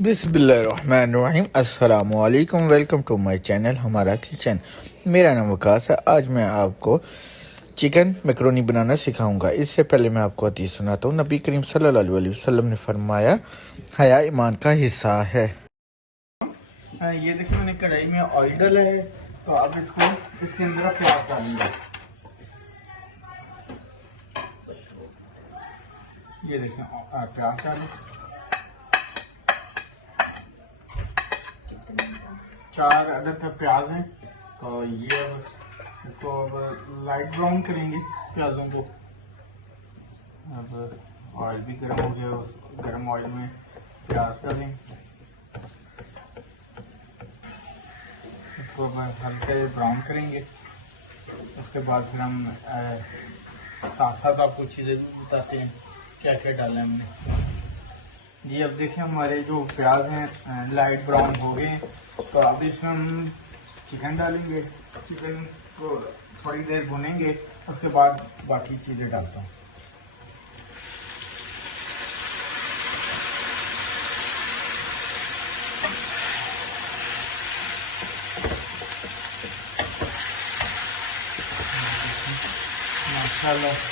बिस्मिल्लाहिर्रहमानिर्रहीम। अस्सलामुअलैकुम। Welcome to my channel हमारा किचन। मेरा नाम वकास है। आज मैं आपको चिकन मैकरोनी बनाना सिखाऊंगा। इससे पहले मैं आपको हदीस सुनाता हूँ। नबी करीम सल्लल्लाहु अलैहि वसल्लम ने फरमाया, हया ईमान का हिस्सा है। ये देखिए मैंने कढ़ाई में ऑयल डाला है, तो अब इसको इसके अंदर प्याज डालेंगे। ये देखें प्याज डालें, 4 अदद प्याज हैं। तो ये अब इसको अब लाइट ब्राउन करेंगे प्याजों को। अब ऑयल भी गर्म हो गया, उस गर्म ऑयल में प्याज डालें। इसको हल्के ब्राउन करेंगे। उसके बाद फिर हम साथ साथ आपको चीज़ें भी बताते हैं क्या क्या डालना है हमने। जी अब देखिए हमारे जो प्याज हैं लाइट ब्राउन हो गए, तो अब इसमें हम चिकन डालेंगे। चिकन को थोड़ी देर भुनेंगे, उसके बाद बाकी चीज़ें डालता हूँ। माशाल्लाह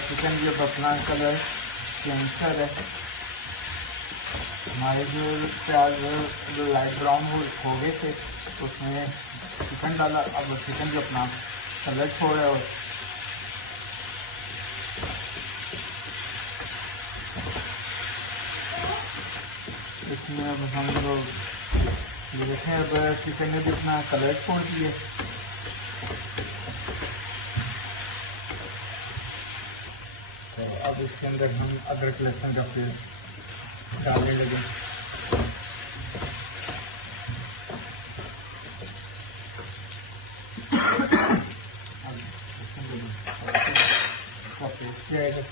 चिकन जब अपना कलर चेंज कर है, हमारे जो प्याज जो लाइट ब्राउन हो गए थे उसमें चिकन डाला। अब चिकन जो अपना कलर छोड़ रहा है, इसमें अब हम लोग ये देखें, अब चिकन ने भी अपना कलर छोड़ दिया। तो अब इसके अंदर हम अदरक लहसुन का पेस्ट डालने लगे। पेस्ट जाएगा।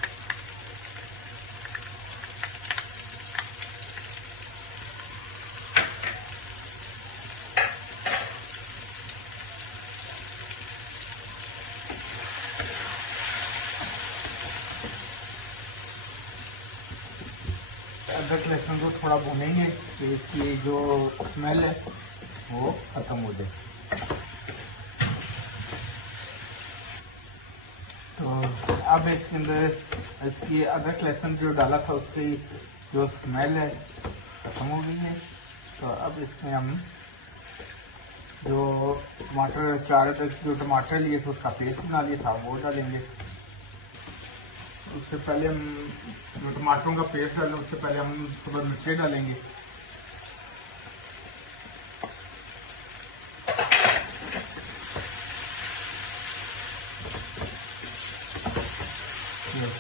अदरक लहसुन को थोड़ा भूनेंगे तो इसकी जो स्मेल है वो ख़त्म हो जाए। तो अब इसके अंदर इसकी अदरक लहसुन जो डाला था उसकी जो स्मेल है ख़त्म हो गई है। तो अब इसमें हम जो टमाटर 4 अदरक जो टमाटर लिए थे उसका पेस्ट बना लिया था वो डालेंगे। उससे पहले हम जो टमाटरों का पेस्ट डालें उससे पहले हम थोड़ा मिर्ची डालेंगे।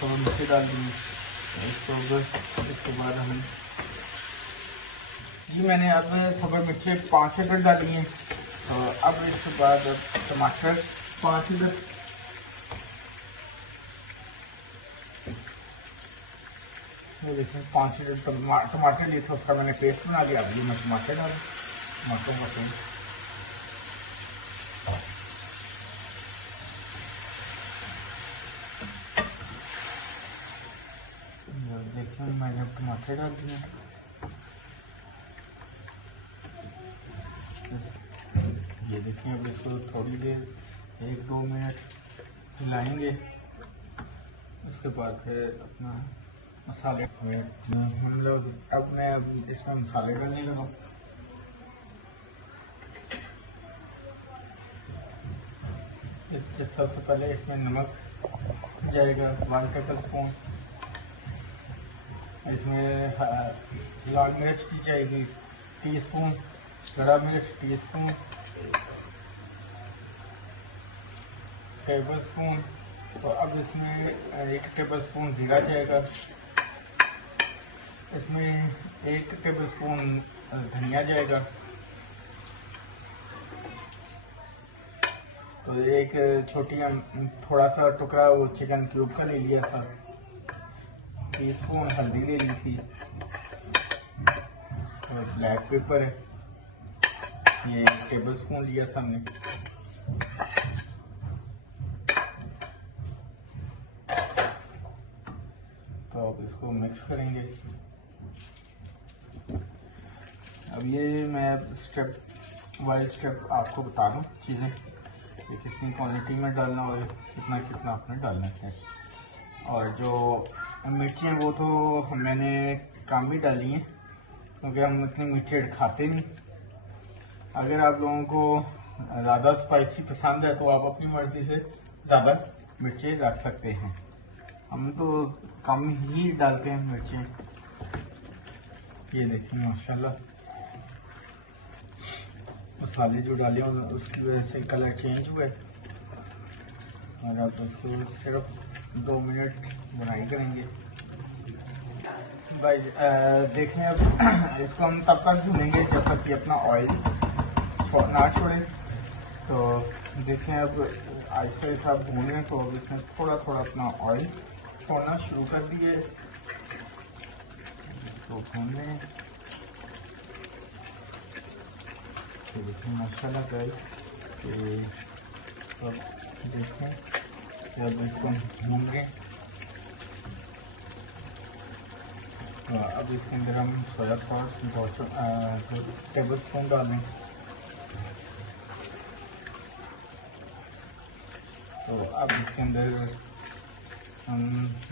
थोड़ा मिर्ची डाल देंगे। इसके बाद हम जी मैंने अब सब्र मिर्ची 5 अदद डाली हैं। तो अब इसके बाद टमाटर 5 अदद, ये देखें 5 टमाटर लिए थे उसका मैंने पेस्ट बना लिया। अभी मैं टमाटर डालूँ, टमाटर बताऊँ। देखिए मैंने टमाटर डाल दिए। ये देखिए अब इसको थोड़ी देर 1-2 मिनट हिलाएंगे। उसके बाद फिर अपना मसाले हम लोग अब मैं इसमें मसाले डालने लगा। सबसे पहले इसमें नमक जाएगा 1 टेबल स्पून। इसमें लाल मिर्च की जाएगी टीस्पून, हरा मिर्च टीस्पून, टेबल स्पून। तो अब इसमें 1 टेबल स्पून जीरा जाएगा। इसमें 1 टेबल स्पून धनिया जाएगा। तो एक छोटी थोड़ा सा टुकड़ा वो चिकन क्यूब का ले लिया था। टीस्पून हल्दी ले ली थी। और ब्लैक पेपर है, ये 1 टेबल स्पून लिया था हमने। इसको मिक्स करेंगे। अब ये मैं स्टेप बाय स्टेप आपको बता रहा हूँ चीज़ें कि कितनी क्वांटिटी में डालना और कितना कितना आपने डालना है। और जो मिर्चियाँ वो तो मैंने कम ही डाली हैं क्योंकि हम इतनी मिर्ची खाते नहीं। अगर आप लोगों को ज़्यादा स्पाइसी पसंद है तो आप अपनी मर्ज़ी से ज़्यादा मिर्ची रख सकते हैं। हम तो कम ही डालते हैं मिर्ची। ये देखिए माशाल्लाह मसाले जो डाले हैं उसकी वजह से कलर चेंज हुआ है। और आप उसको सिर्फ 2 मिनट बनाई करेंगे। भाई देखें अब इसको हम तब तक भूनेंगे जब तक कि अपना ऑयल ना छोड़े। तो देखें अब आहिस्ता आहिस्ता भून रहे तो अब इसमें थोड़ा थोड़ा अपना ऑयल छोड़ना शुरू कर दिए। तो भून रहे हैं तो देखें माशाल्लाह गाइस कि अब देखें कि अब इसको भून रहे। तो अब इसके अंदर हम सोया सॉस 2 टेबल स्पून डाल दें। तो अब इसके अंदर हम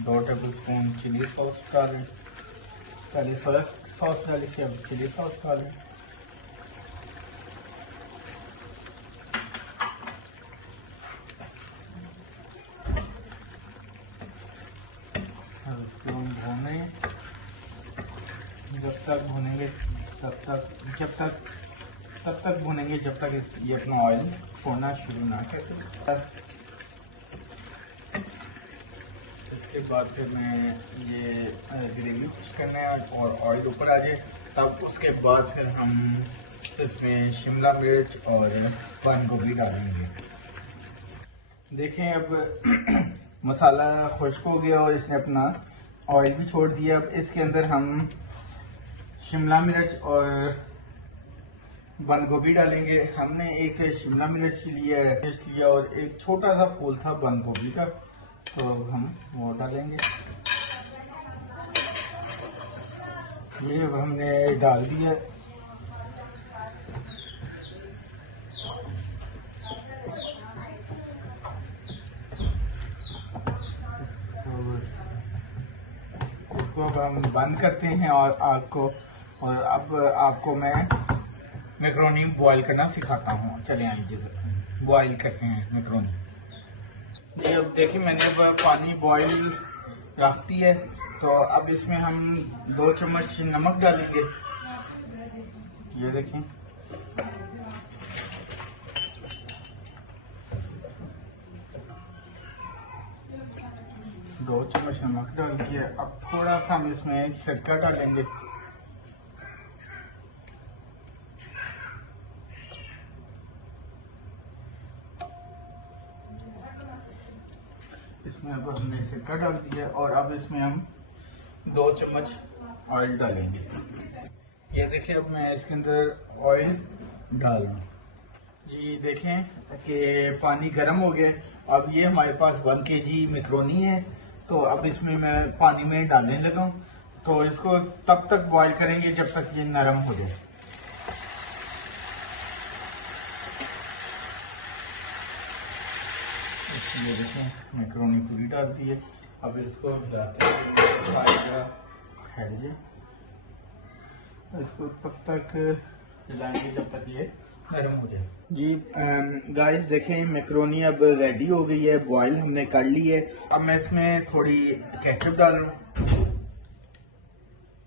2 टेबल स्पून चिली सॉस डालें। पहले सोया सॉस डाली थी, अब चिली सॉस डालें। अब इसको हम भूनें, जब तक भूनेंगे तब तक भूनेंगे जब तक ये अपना ऑयल छोड़ना शुरू ना करे। इसके बाद फिर मैं ये ग्रेवी कुछ करना है और ऑयल ऊपर आ जाए तब उसके बाद फिर हम इसमें शिमला मिर्च और बंद गोभी डालेंगे। देखें अब मसाला खुश्क हो गया और इसने अपना ऑयल भी छोड़ दिया। अब इसके अंदर हम शिमला मिर्च और बंद गोभी डालेंगे। हमने एक शिमला मिर्च लिया और एक छोटा सा फूल था बंद गोभी का, तो हम वो डालेंगे। ये हमने डाल दिया। इसको अब हम बंद करते हैं और आग को। और अब आपको मैं मैक्रोनी बॉईल करना सिखाता हूँ। चलिए आइए बॉईल करते हैं मैक्रोनी। ये अब देखिए मैंने अब पानी बॉईल रख दिया है। तो अब इसमें हम 2 चम्मच नमक डालेंगे। ये देखें दो चम्मच नमक डाल दिया। अब थोड़ा सा हम इसमें सिरका डालेंगे। इसमें अब हमने सिरका डाल दिया और अब इसमें हम 2 चम्मच ऑयल डालेंगे। ये देखिए अब मैं इसके अंदर ऑयल डाल रहा हूँ। जी देखें कि पानी गर्म हो गया। अब ये हमारे पास 1 kg मैक्रोनी है। तो अब इसमें मैं पानी में डालने लगा हूँ। तो इसको तब तक बॉईल करेंगे जब तक ये नरम हो जाए। ये देखें मैक्रोनी पूरी डाल दी है। अब इसको इसको तब तक हिलाएंगे जब तक ये नरम हो जाए। जी गाइस देखें मैक्रोनी अब रेडी हो गई है, बॉईल हमने कर ली है। अब मैं इसमें थोड़ी केचप डाल रहा हूँ।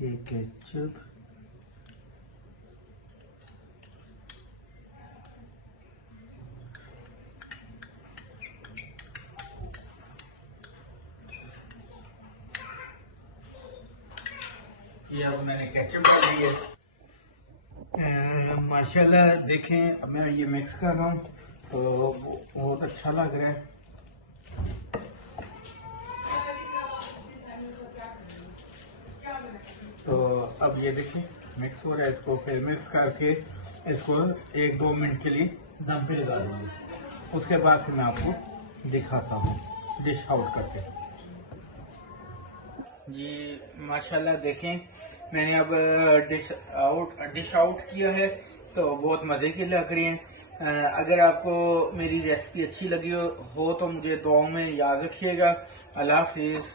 ये केचप ये अब मैंने केचप डाल दी है। माशाल्लाह देखें अब मैं ये मिक्स कर रहा हूँ तो बहुत अच्छा लग रहा है। तो अब ये देखिए मिक्स हो रहा है। इसको फिर मिक्स करके इसको 1-2 मिनट के लिए दम पे लगा दूंगी। उसके बाद फिर मैं आपको दिखाता हूँ डिश आउट करके। जी माशाल्लाह देखें, मैंने अब डिश आउट किया है तो बहुत मज़े की लग रही हैं। अगर आपको मेरी रेसिपी अच्छी लगी हो तो मुझे दुआओं में याद रखिएगा। अल्लाह हाफिज़।